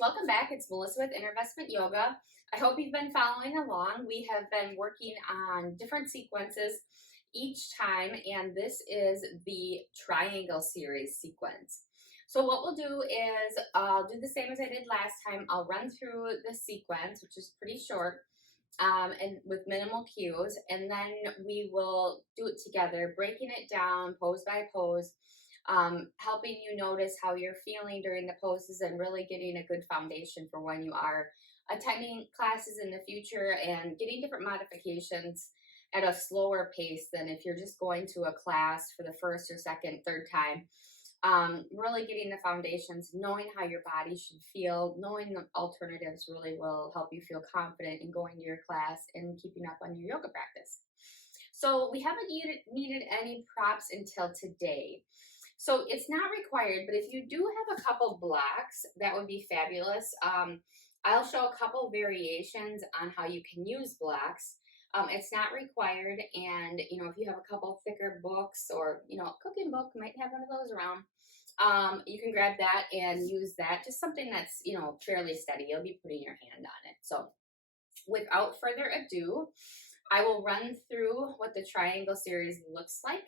welcome back. It's Melissa with Investment Yoga. I hope you've been following along. We have been working on different sequences each time, and this is the triangle series sequence. So what we'll do is I'll do the same as I did last time. I'll run through the sequence, which is pretty short, and with minimal cues, and then we will do it together, breaking it down pose by pose, helping you notice how you're feeling during the poses and really getting a good foundation for when you are attending classes in the future and getting different modifications at a slower pace than if you're just going to a class for the first or second, third time. Really getting the foundations, knowing how your body should feel, knowing the alternatives really will help you feel confident in going to your class and keeping up on your yoga practice. So we haven't needed any props until today. So it's not required, but if you do have a couple blocks, that would be fabulous. I'll show a couple variations on how you can use blocks. It's not required, and if you have a couple thicker books or a cooking book, might have one of those around. You can grab that and use that. Just something that's fairly steady. You'll be putting your hand on it. So without further ado, I will run through what the triangle series looks like,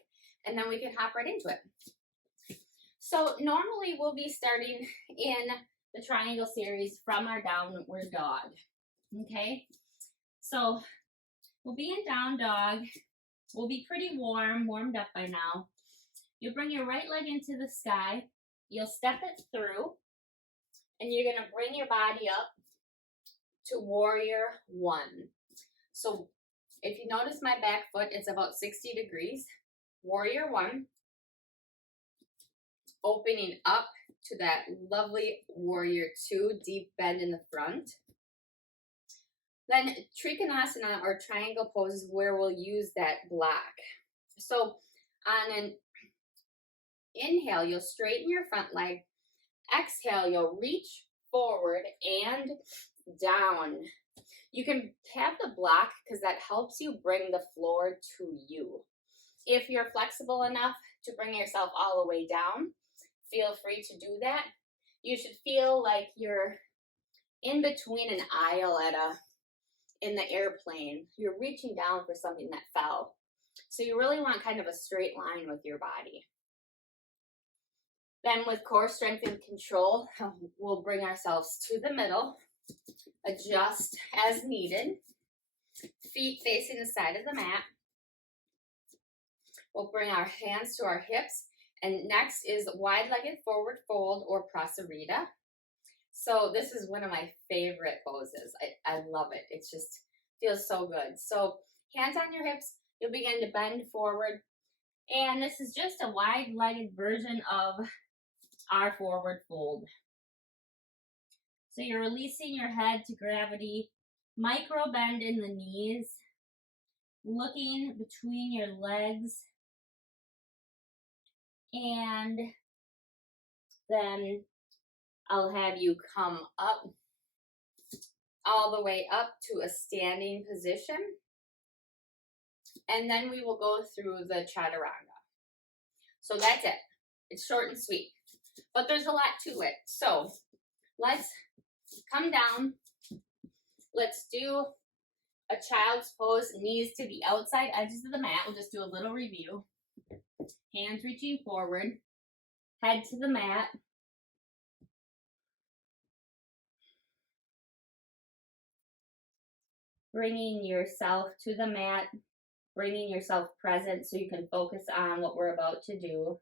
and then we can hop right into it. So normally we'll be starting in the triangle series from our downward dog. Okay, so we'll be in down dog. We'll be pretty warmed up by now. You'll bring your right leg into the sky. You'll step it through, and you're going to bring your body up to warrior one. So if you notice my back foot, it's about 60 degrees. Warrior one. Opening up to that lovely warrior two, deep bend in the front. Then Trikonasana or triangle pose is where we'll use that block. So on an inhale, you'll straighten your front leg. Exhale, you'll reach forward and down. You can have the block because that helps you bring the floor to you. If you're flexible enough to bring yourself all the way down, feel free to do that. You should feel like you're in between an aisle in the airplane. You're reaching down for something that fell. So you really want kind of a straight line with your body. Then with core strength and control, we'll bring ourselves to the middle, adjust as needed, feet facing the side of the mat. We'll bring our hands to our hips. And next is wide-legged forward fold or prasarita. So this is one of my favorite poses. I love it. It just feels so good. So hands on your hips, you'll begin to bend forward. And this is just a wide-legged version of our forward fold. So you're releasing your head to gravity, micro bend in the knees, looking between your legs. And then I'll have you come up, all the way up to a standing position. And then we will go through the chaturanga. So that's it. It's short and sweet, but there's a lot to it. So let's come down. Let's do a child's pose, knees to the outside edges of the mat. We'll just do a little review. Hands reaching forward, head to the mat. Bringing yourself to the mat, bringing yourself present so you can focus on what we're about to do.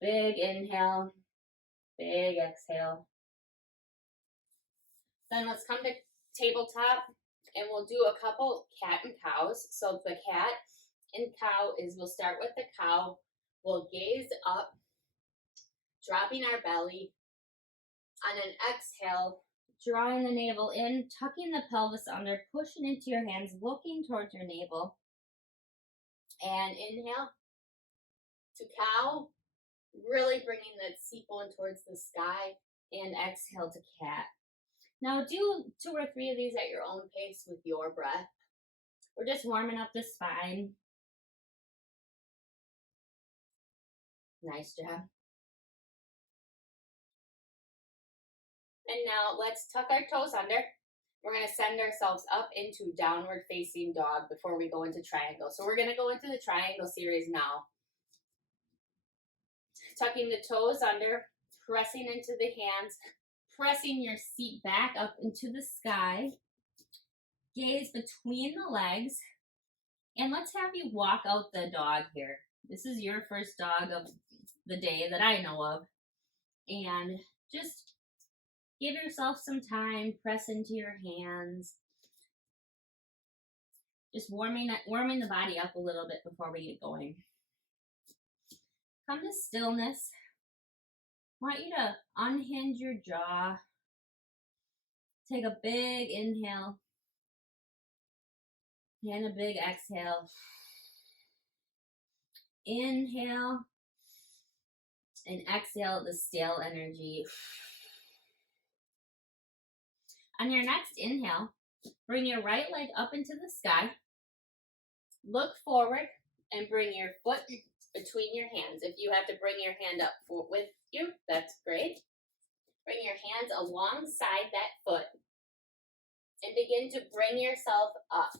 Big inhale, big exhale. Then let's come to tabletop and we'll do a couple cat and cows. So the cat and cow is, we'll start with the cow. We'll gaze up, dropping our belly. On an exhale, drawing the navel in, tucking the pelvis under, pushing into your hands, looking towards your navel. And inhale to cow, really bringing the seat bone towards the sky. And exhale to cat. Now do 2 or 3 of these at your own pace with your breath. We're just warming up the spine. Nice job. And now let's tuck our toes under. We're going to send ourselves up into downward facing dog before we go into triangle. So we're going to go into the triangle series now. Tucking the toes under, pressing into the hands, pressing your seat back up into the sky. Gaze between the legs. And let's have you walk out the dog here. This is your first dog of the day that I know of. And just give yourself some time, press into your hands. Just warming the body up a little bit before we get going. Come to stillness. I want you to unhinge your jaw. Take a big inhale and a big exhale. Inhale and exhale the stale energy. On your next inhale, bring your right leg up into the sky. Look forward and bring your foot between your hands. If you have to bring your hand up with you, that's great. Bring your hands alongside that foot and begin to bring yourself up.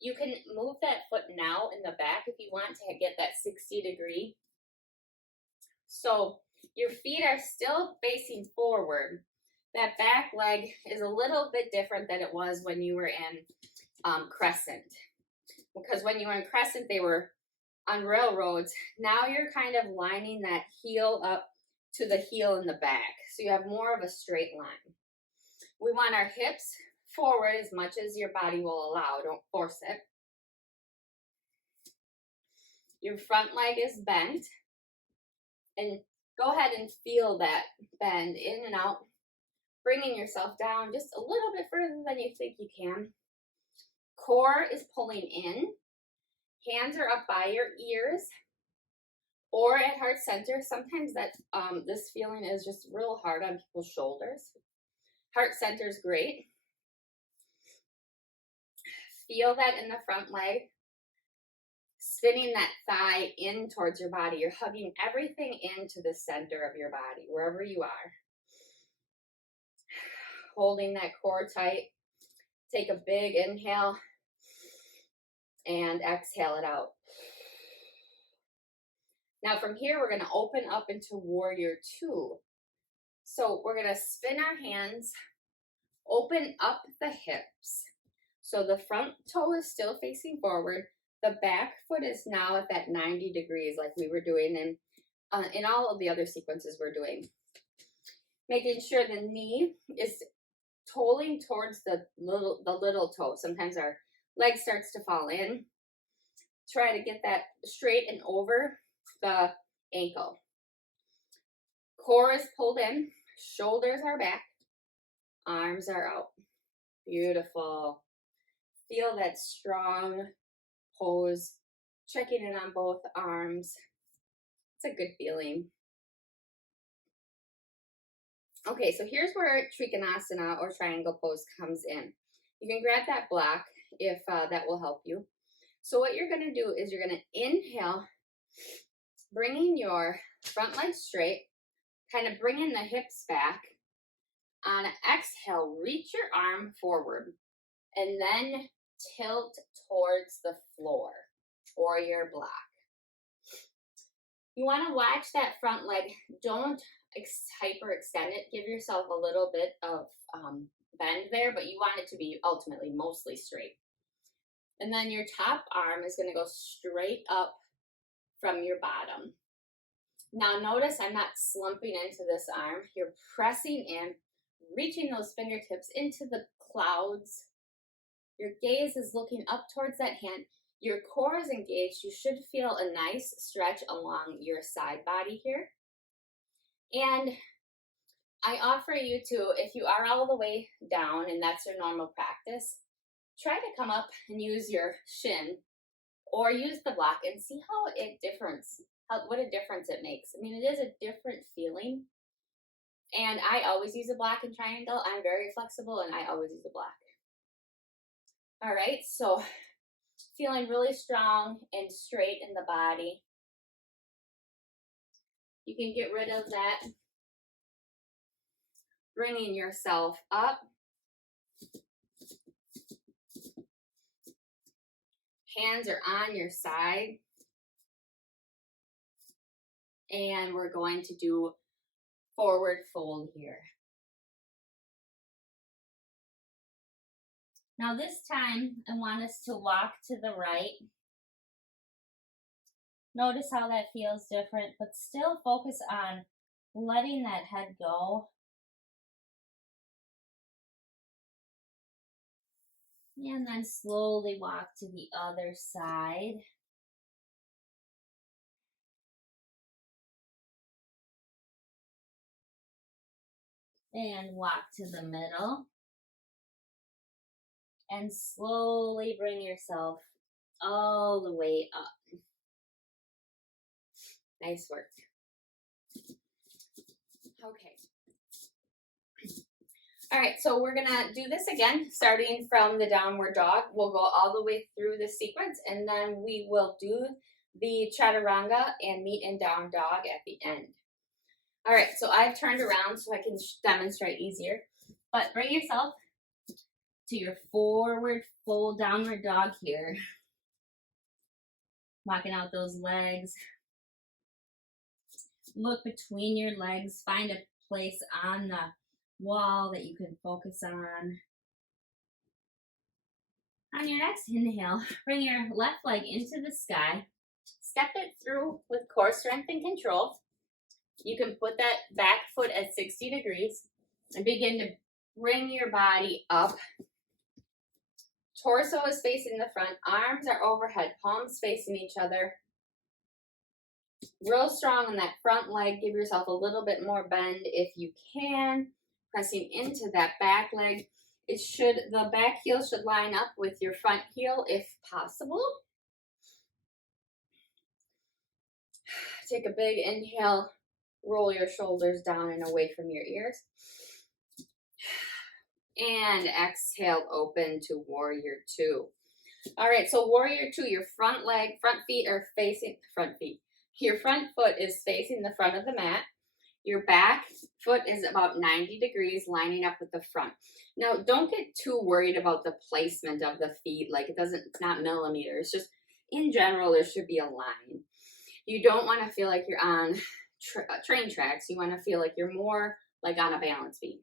You can move that foot now in the back if you want to get that 60 degree. So your feet are still facing forward. That back leg is a little bit different than it was when you were in crescent. Because when you were in crescent, they were on railroads. Now you're kind of lining that heel up to the heel in the back. So you have more of a straight line. We want our hips forward as much as your body will allow. Don't force it. Your front leg is bent. And go ahead and feel that bend in and out. Bringing yourself down just a little bit further than you think you can. Core is pulling in. Hands are up by your ears or at heart center. Sometimes that this feeling is just real hard on people's shoulders. Heart center is great. Feel that in the front leg. Spinning that thigh in towards your body. You're hugging everything into the center of your body, wherever you are. Holding that core tight. Take a big inhale and exhale it out. Now from here, we're going to open up into warrior two. So we're going to spin our hands, open up the hips. So the front toe is still facing forward. The back foot is now at that 90 degrees like we were doing in all of the other sequences we're doing. Making sure the knee is toeing towards the little toe. Sometimes our leg starts to fall in. Try to get that straight and over the ankle. Core is pulled in. Shoulders are back. Arms are out. Beautiful. Feel that strong pose. Checking in on both arms. It's a good feeling. Okay, so here's where Trikonasana or triangle pose comes in. You can grab that block if that will help you. So what you're going to do is you're going to inhale, bringing your front leg straight, kind of bringing the hips back. On an exhale, reach your arm forward and then tilt towards the floor or your block. You want to watch that front leg. Don't hyperextend it. Give yourself a little bit of bend there, but you want it to be ultimately mostly straight. And then your top arm is going to go straight up from your bottom. Now notice I'm not slumping into this arm. You're pressing in, reaching those fingertips into the clouds. Your gaze is looking up towards that hand. Your core is engaged. You should feel a nice stretch along your side body here. And I offer you to, if you are all the way down and that's your normal practice, try to come up and use your shin or use the block and see what a difference it makes. I mean, it is a different feeling. And I always use a block in triangle. I'm very flexible and I always use a block. All right, so feeling really strong and straight in the body. You can get rid of that bringing yourself up. Hands are on your side. And we're going to do forward fold here. Now this time, I want us to walk to the right. Notice how that feels different, but still focus on letting that head go. And then slowly walk to the other side. And walk to the middle. And slowly bring yourself all the way up. Nice work. Okay. All right, so we're gonna do this again, starting from the downward dog. We'll go all the way through the sequence, and then we will do the chaturanga and meet in down dog at the end. All right, so I've turned around so I can demonstrate easier. But bring yourself to your forward fold downward dog here. Walking out those legs. Look between your legs. Find a place on the wall that you can focus on. On your next inhale, bring your left leg into the sky. Step it through with core strength and control. You can put that back foot at 60 degrees and begin to bring your body up. Torso is facing the front, arms are overhead, palms facing each other. Real strong on that front leg. Give yourself a little bit more bend if you can. Pressing into that back leg. The back heel should line up with your front heel if possible. Take a big inhale. Roll your shoulders down and away from your ears. And exhale, open to warrior two. All right, so warrior two, your front feet are facing, your front foot is facing the front of the mat. Your back foot is about 90 degrees lining up with the front. Now, don't get too worried about the placement of the feet. Like it's not millimeters. Just in general, there should be a line. You don't want to feel like you're on train tracks. You want to feel like you're more like on a balance beam.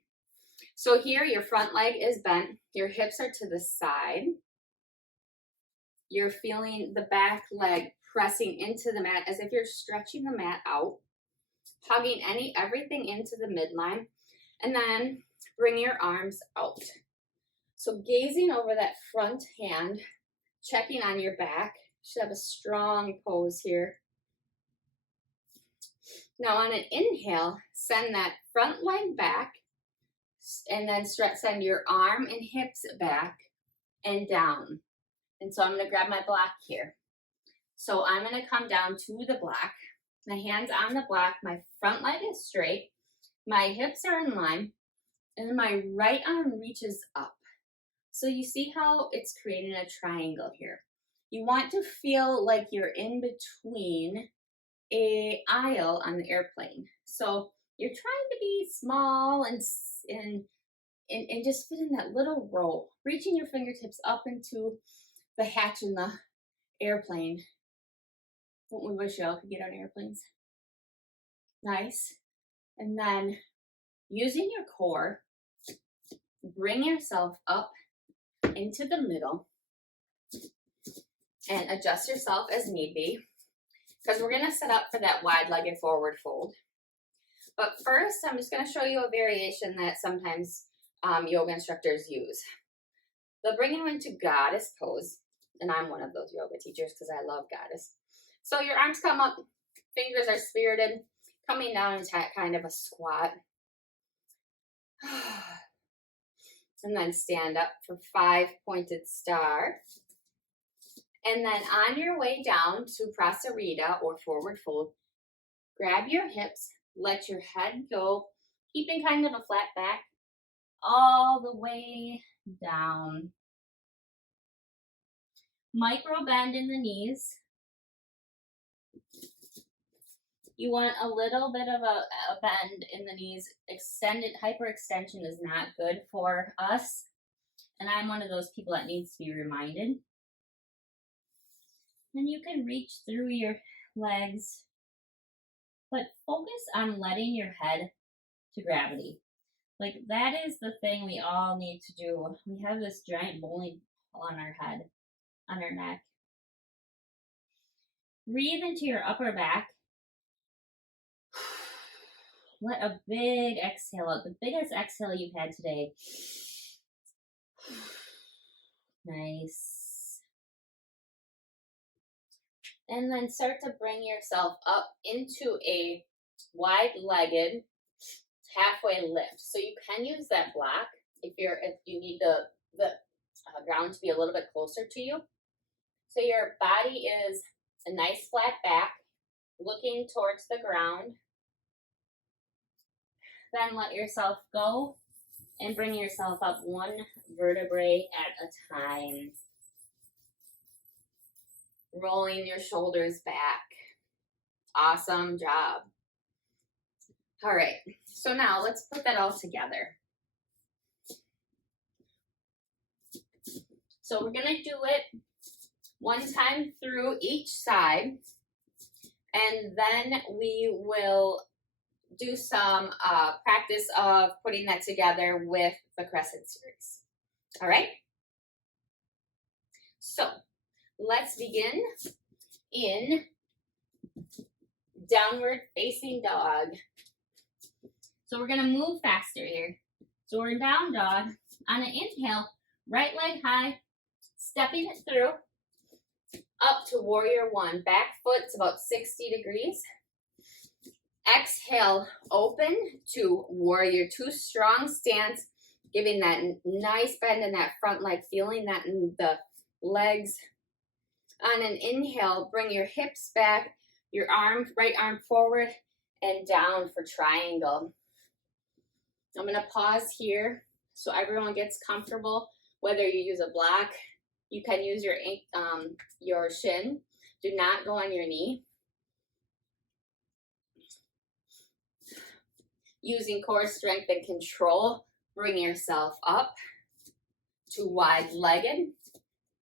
So here, your front leg is bent. Your hips are to the side. You're feeling the back leg pressing into the mat as if you're stretching the mat out, hugging everything into the midline, and then bring your arms out. So gazing over that front hand, checking on your back. You should have a strong pose here. Now on an inhale, send that front leg back, and then send your arm and hips back and down. And so I'm going to grab my block here. So I'm going to come down to the block. My hands on the block, my front leg is straight, my hips are in line, and my right arm reaches up. So you see how it's creating a triangle here. You want to feel like you're in between an aisle on the airplane. So you're trying to be small and just fit in that little row, reaching your fingertips up into the hatch in the airplane. Don't we wish y'all could get on airplanes? Nice. And then using your core, bring yourself up into the middle and adjust yourself as need be, because we're going to set up for that wide-legged forward fold. But first, I'm just going to show you a variation that sometimes yoga instructors use. They'll bring you into goddess pose, and I'm one of those yoga teachers because I love goddess. So your arms come up, fingers are spirited, coming down into kind of a squat. And then stand up for 5 pointed star. And then on your way down to prasarita or forward fold, grab your hips, let your head go, keeping kind of a flat back all the way down. Micro bend in the knees. You want a little bit of a bend in the knees. Extended hyperextension is not good for us. And I'm one of those people that needs to be reminded. And you can reach through your legs, but focus on letting your head to gravity. Like, that is the thing we all need to do. We have this giant bowling ball on our head, on our neck. Breathe into your upper back. Let a big exhale out, the biggest exhale you've had today. Nice. And then start to bring yourself up into a wide-legged halfway lift. So you can use that block if you need the ground to be a little bit closer to you. So your body is a nice flat back, looking towards the ground. Then let yourself go and bring yourself up one vertebrae at a time. Rolling your shoulders back. Awesome job. All right, so now let's put that all together. So we're gonna do it one time through each side, and then we will do some practice of putting that together with the crescent series. All right? So let's begin in downward facing dog. So we're gonna move faster here. So we're in down dog. On an inhale, right leg high, stepping it through, up to warrior one. Back foot's about 60 degrees. Exhale, open to warrior two, strong stance, giving that nice bend in that front leg, feeling that in the legs. On an inhale, bring your hips back, your right arm forward and down for triangle. I'm gonna pause here so everyone gets comfortable. Whether you use a block, you can use your shin. Do not go on your knee. Using core strength and control, bring yourself up to wide-legged.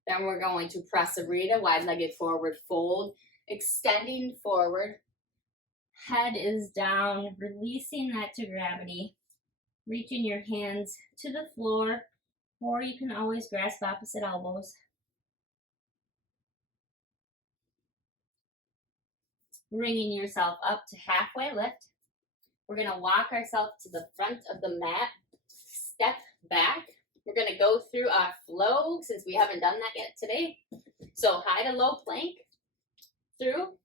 Then we're going to prasarita, wide-legged forward fold, extending forward. Head is down, releasing that to gravity. Reaching your hands to the floor, or you can always grasp opposite elbows. Bringing yourself up to halfway lift. We're gonna walk ourselves to the front of the mat, step back. We're gonna go through our flow since we haven't done that yet today. So high to low plank, through,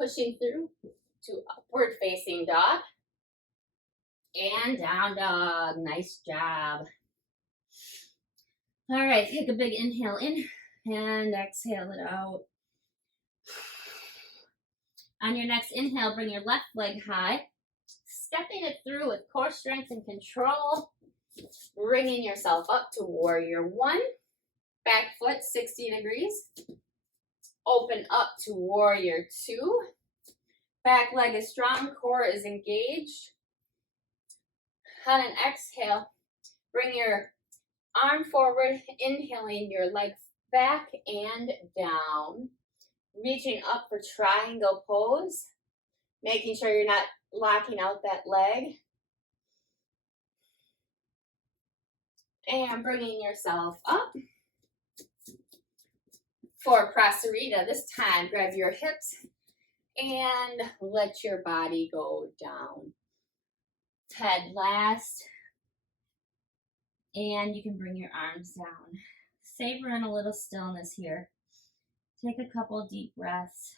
pushing through to upward facing dog, and down dog. Nice job. All right, take a big inhale in and exhale it out. On your next inhale, bring your left leg high, stepping it through with core strength and control, bringing yourself up to warrior one, back foot 60 degrees, open up to warrior two, back leg is strong, core is engaged. On an exhale, bring your arm forward, inhaling your legs back and down, reaching up for triangle pose, making sure you're not locking out that leg. And bringing yourself up for prasarita. This time, grab your hips and let your body go down. Head last. And you can bring your arms down. Savor in a little stillness here. Take a couple deep breaths.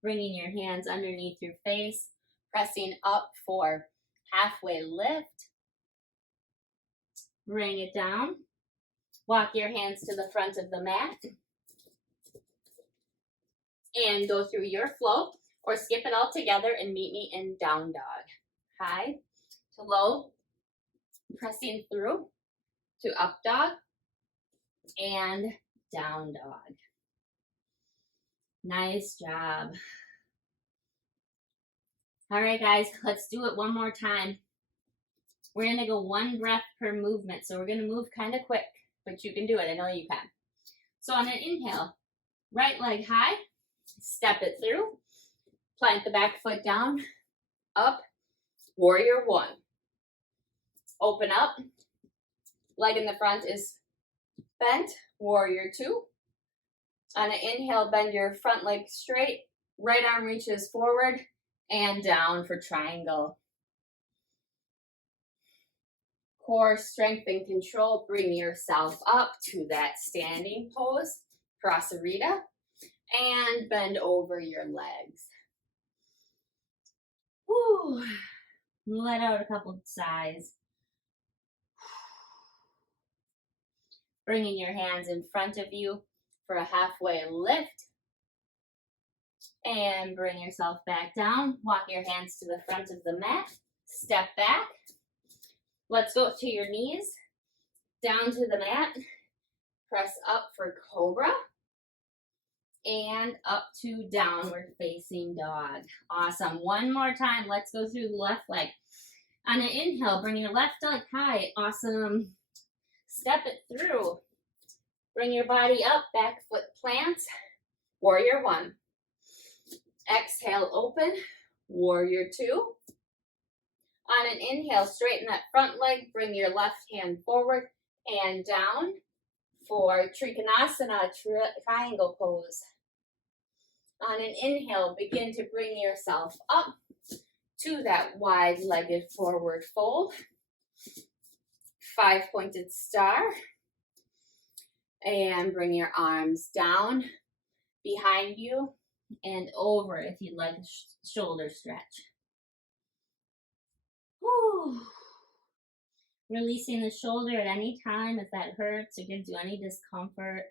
Bringing your hands underneath your face, pressing up for halfway lift. Bring it down. Walk your hands to the front of the mat. And go through your flow, or skip it all together and meet me in down dog. High to low, pressing through to up dog, and down dog. Nice job. All right, guys, let's do it one more time. We're going to go 1 breath per movement. So we're going to move kind of quick, but you can do it. I know you can. So on an inhale, right leg high, step it through, plant the back foot down, up, warrior 1. Open up, leg in the front is bent, warrior 2. On an inhale, bend your front leg straight, right arm reaches forward and down for triangle. Core strength and control, bring yourself up to that standing pose, Prasarita, and bend over your legs. Whew. Let out a couple sighs. Bringing your hands in front of you for a halfway lift. And bring yourself back down. Walk your hands to the front of the mat. Step back. Let's go to your knees, down to the mat, press up for cobra, and up to downward facing dog. Awesome. One more time. Let's go through the left leg. On an inhale, bring your left leg high. Awesome. Step it through. Bring your body up, back foot plants, warrior 1. Exhale, open, warrior 2. On an inhale, straighten that front leg, bring your left hand forward and down for Trikonasana, triangle pose. On an inhale, begin to bring yourself up to that wide-legged forward fold. 5-pointed star. And bring your arms down behind you and over if you'd like a shoulder stretch. Whew. Releasing the shoulder at any time if that hurts or gives you any discomfort.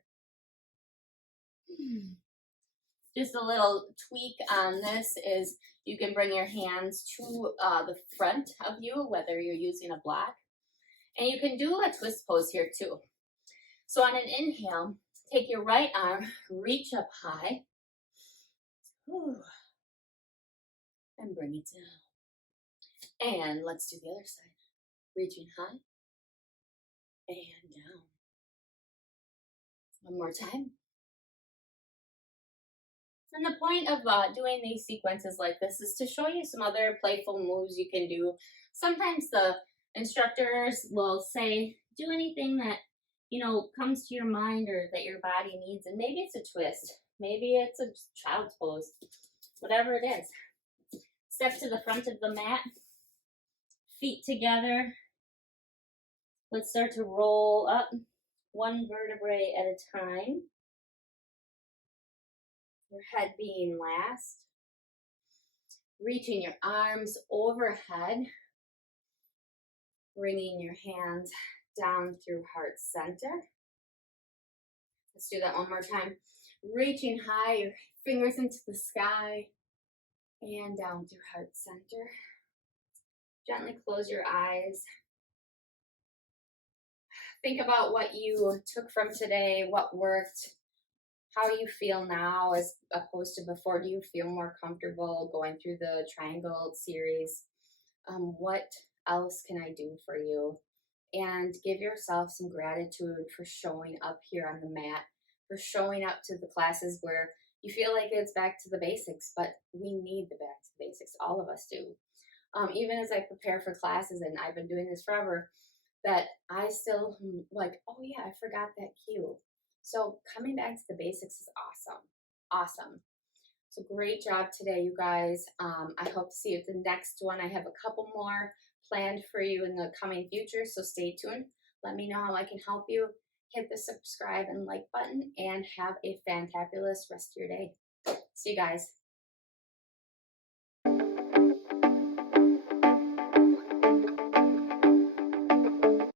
Just a little tweak on this is you can bring your hands to the front of you, whether you're using a block. And you can do a twist pose here too. So on an inhale, take your right arm, reach up high. Whew. And bring it down. And let's do the other side. Reaching high and down. One more time. And the point of doing these sequences like this is to show you some other playful moves you can do. Sometimes the instructors will say, do anything that, comes to your mind or that your body needs. And maybe it's a twist. Maybe it's a child's pose. Whatever it is. Step to the front of the mat. Feet together. Let's start to roll up 1 vertebrae at a time. Your head being last. Reaching your arms overhead. Bringing your hands down through heart center. Let's do that one more time. Reaching high, your fingers into the sky. And down through heart center. Gently close your eyes. Think about what you took from today, what worked, how you feel now as opposed to before. Do you feel more comfortable going through the triangle series? What else can I do for you? And give yourself some gratitude for showing up here on the mat, for showing up to the classes where you feel like it's back to the basics, but we need the back to the basics. All of us do. Even as I prepare for classes, and I've been doing this forever, that I still like, oh yeah, I forgot that cue. So coming back to the basics is awesome. Awesome. So great job today, you guys. I hope to see you at the next one. I have a couple more planned for you in the coming future, so stay tuned. Let me know how I can help you. Hit the subscribe and like button, and have a fantabulous rest of your day. See you guys.